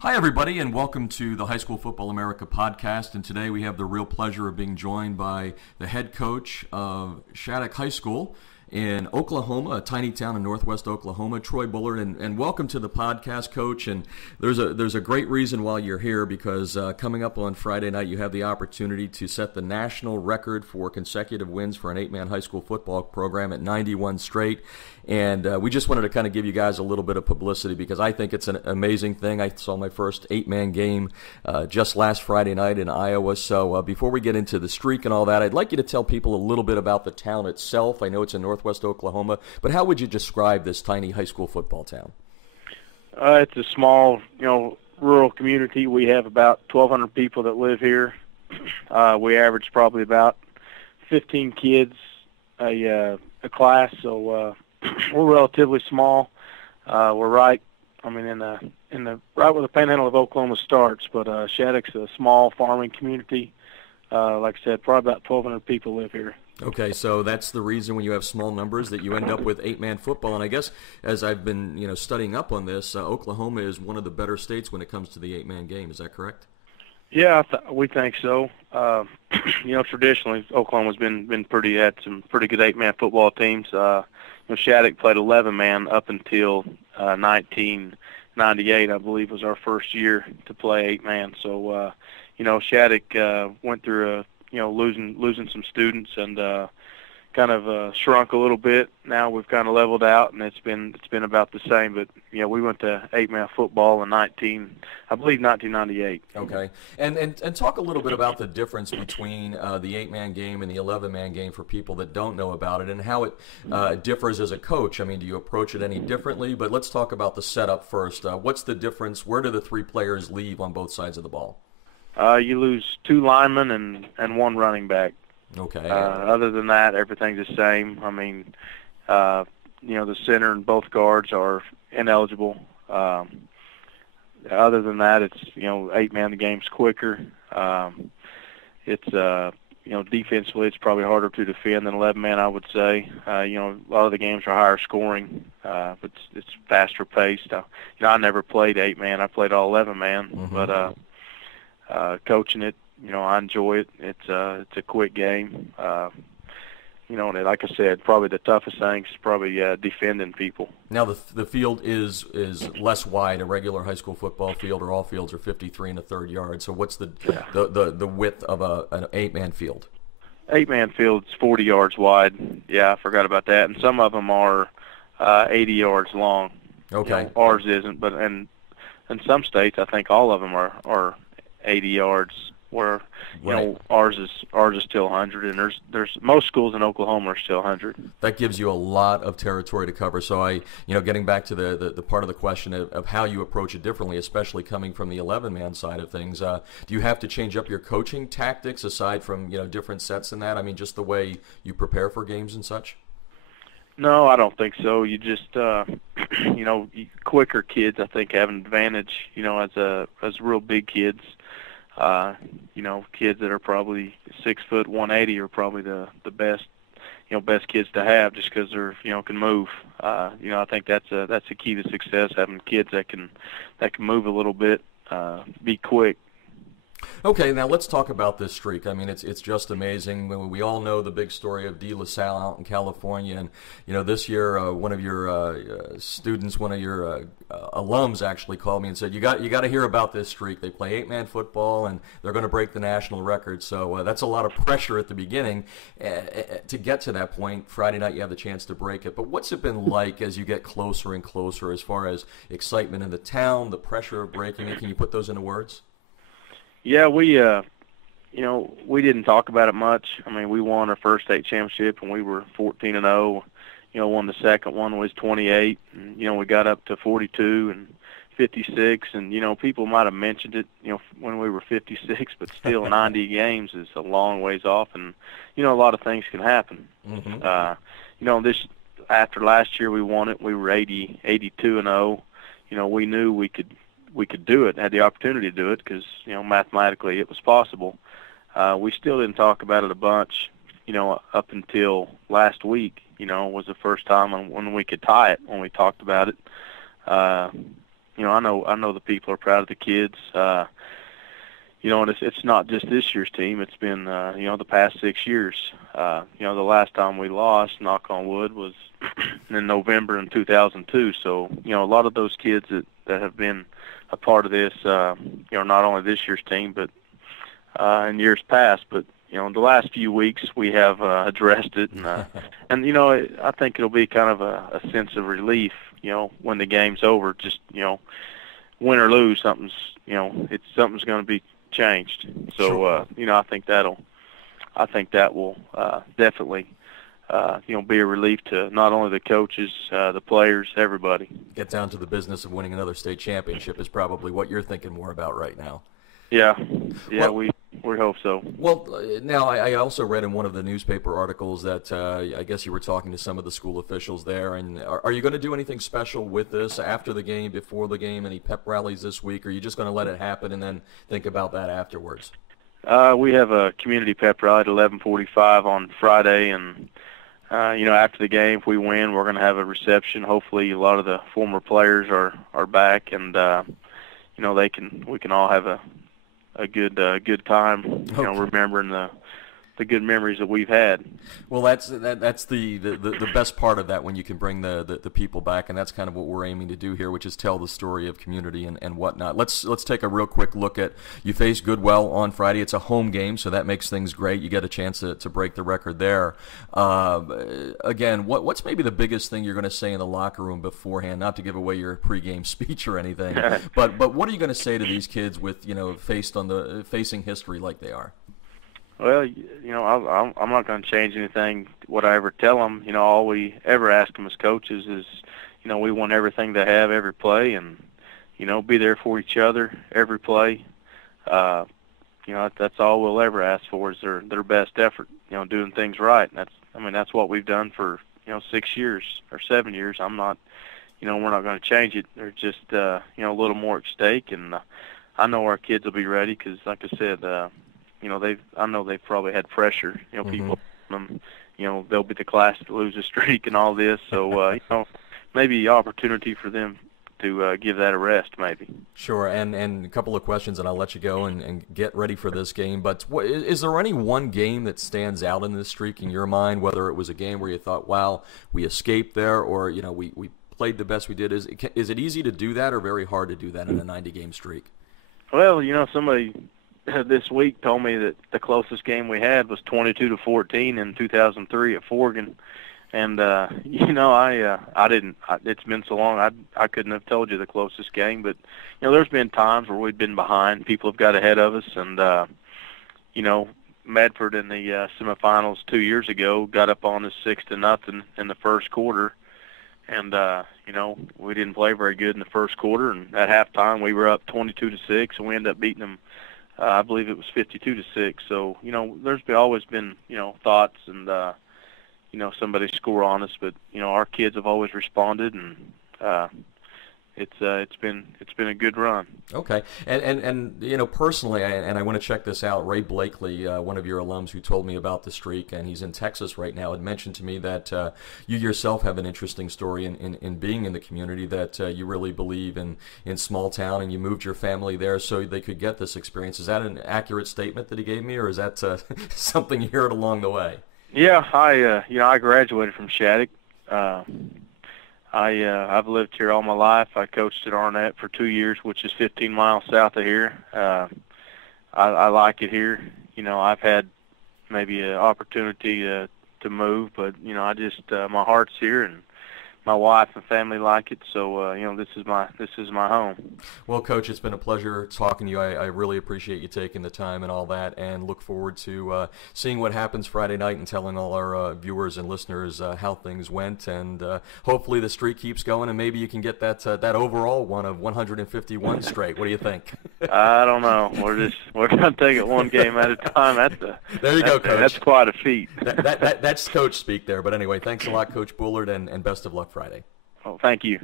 Hi, everybody, and welcome to the High School Football America podcast. And today we have the real pleasure of being joined by the head coach of Shattuck High School in Oklahoma, a tiny town in northwest Oklahoma, Troy Bullard. And welcome to the podcast, Coach. And there's a great reason why you're here, because coming up on Friday night, you have the opportunity to set the national record for consecutive wins for an 8-man high school football program at 91 straight. And we just wanted to kind of give you guys a little bit of publicity because I think it's an amazing thing. I saw my first 8-man game just last Friday night in Iowa. So before we get into the streak and all that, I'd like you to tell people a little bit about the town itself. I know it's in northwest Oklahoma, but how would you describe this tiny high school football town? It's a small, rural community. We have about 1,200 people that live here. We average probably about 15 kids a class, so we're relatively small. We're right, in the right where the Panhandle of Oklahoma starts. But Shattuck's a small farming community. Like I said, probably about 1,200 people live here. Okay, so that's the reason when you have small numbers that you end up with 8-man football. And I guess as I've been, studying up on this, Oklahoma is one of the better states when it comes to the 8-man game. Is that correct? Yeah, we think so. Traditionally, Oklahoma's had some pretty good 8-man football teams. Shattuck played 11-man up until 1998, I believe, was our first year to play 8-man. So, Shattuck went through losing some students and kind of shrunk a little bit. Now we've kind of leveled out, and it's been about the same. But we went to 8-man football in 1998. Okay, and talk a little bit about the difference between the 8-man game and the 11-man game for people that don't know about it, and how it differs as a coach. I mean, do you approach it any differently? But let's talk about the setup first. What's the difference? Where do the three players leave on both sides of the ball? You lose 2 linemen and 1 running back. Okay. Other than that, everything's the same. The center and both guards are ineligible. Other than that, it's 8-man. The game's quicker. Defensively, it's probably harder to defend than 11-man, I would say. A lot of the games are higher scoring, but it's faster paced. I never played 8-man. I played all 11-man, but coaching it, I enjoy it. It's a quick game. And like I said, probably the toughest thing is probably defending people. Now the field is less wide. A regular high school football field, or all fields, are 53 1/3 yards. So what's the width of an 8-man field? 8-man field's 40 yards wide. Yeah, I forgot about that. And some of them are 80 yards long. Okay. Ours isn't, but in some states, I think all of them are 80 yards. Where ours is still 100, and there's most schools in Oklahoma are still 100. That gives you a lot of territory to cover. So getting back to the part of the question of how you approach it differently, especially coming from the 11-man side of things, do you have to change up your coaching tactics aside from different sets and that? I mean, just the way you prepare for games and such. No, I don't think so. You just quicker kids, I think, have an advantage. As real big kids. Kids that are probably 6 foot 180 are probably the best kids to have, just because they're can move. I think that's the key to success, having kids that can move a little bit, be quick. Okay, now let's talk about this streak. I mean, it's just amazing. We all know the big story of De La Salle out in California, and this year one of your students, one of your alums, actually called me and said, "You got to hear about this streak. They play 8-man football, and they're going to break the national record." So that's a lot of pressure at the beginning to get to that point. Friday night, you have the chance to break it. But what's it been like as you get closer and closer, as far as excitement in the town, the pressure of breaking it? Can you put those into words? Yeah, we didn't talk about it much. I mean, we won our first state championship, and we were 14-0. Won the second one, was 28, and we got up to 42 and 56, and people might have mentioned it, when we were 56, but still 90 games is a long ways off, and a lot of things can happen. Mm-hmm. This after last year we won it, we were 82-0. We knew we could do it, had the opportunity to do it, because mathematically it was possible. We still didn't talk about it a bunch, up until last week. Was the first time when we could tie it, when we talked about it. I know the people are proud of the kids. And it's not just this year's team. It's been, the past 6 years. The last time we lost, knock on wood, was in November in 2002. So, a lot of those kids that have been a part of this, not only this year's team, but in years past. But, in the last few weeks we have addressed it. And I think it'll be kind of a sense of relief, when the game's over. Just, win or lose, something's going to be changed. So Sure. I think that will definitely be a relief to not only the coaches, the players, everybody. Get down to the business of winning another state championship is probably what you're thinking more about right now. Yeah, Well, we hope so. Well, now I also read in one of the newspaper articles that I guess you were talking to some of the school officials there. And are you going to do anything special with this after the game, before the game? Any pep rallies this week? Or are you just going to let it happen and then think about that afterwards? We have a community pep rally at 11:45 on Friday, and after the game, if we win, we're going to have a reception. Hopefully, a lot of the former players are back, and we can all have a good time, Okay. remembering the good memories that we've had. Well, that's the best part of that, when you can bring the people back, and that's kind of what we're aiming to do here, which is tell the story of community and whatnot. Let's take a real quick look at, you face Goodwell on Friday. It's a home game, so that makes things great. You get a chance to break the record there. Again, what's maybe the biggest thing you're going to say in the locker room beforehand? Not to give away your pregame speech or anything, but what are you going to say to these kids with facing history like they are? Well, I'm not going to change anything, what I ever tell them. All we ever ask them as coaches is, we want everything to have every play, and, be there for each other every play. That's all we'll ever ask for, is their best effort, doing things right. And that's what we've done for, 6 years or 7 years. I'm not, we're not going to change it. There's just, a little more at stake, and I know our kids will be ready because, like I said, I know they've probably had pressure. People, they'll be the class to lose a streak and all this. So, maybe opportunity for them to give that a rest, maybe. Sure, and a couple of questions, and I'll let you go and get ready for this game. But is there any one game that stands out in this streak in your mind, whether it was a game where you thought, wow, we escaped there, or, we played the best we did? Is it easy to do that, or very hard to do that in a 90-game streak? Well, somebody this week told me that the closest game we had was 22-14 in 2003 at Forgan, and I didn't. It's been so long, I couldn't have told you the closest game. But there's been times where we've been behind, people have got ahead of us, and Medford in the semifinals 2 years ago got up on us 6-0 in the first quarter, and we didn't play very good in the first quarter, and at halftime we were up 22-6, and we ended up beating them. I believe it was 52-6. So, there's always been, thoughts and, somebody score on us. But, our kids have always responded, and it's been a good run. Okay, and personally, and I want to check this out. Ray Blakely, one of your alums who told me about the streak, and he's in Texas right now, had mentioned to me that you yourself have an interesting story in being in the community, that you really believe in small town, and you moved your family there so they could get this experience. Is that an accurate statement that he gave me, or is that something you heard along the way? Yeah, I graduated from Shattuck. I've lived here all my life. I coached at Arnett for 2 years, which is 15 miles south of here. I like it here. I've had maybe an opportunity to move, but I just my heart's here, and my wife and family like it. So this is my home. Well, Coach, it's been a pleasure talking to you. I really appreciate you taking the time and all that, and look forward to seeing what happens Friday night and telling all our viewers and listeners how things went. And hopefully the streak keeps going, and maybe you can get that overall one of 151 straight. What do you think? I don't know. We're gonna take it one game at a time. There you go, Coach. That's quite a feat. That's Coach speak there. But anyway, thanks a lot, Coach Bullard, and best of luck Friday. Oh, thank you.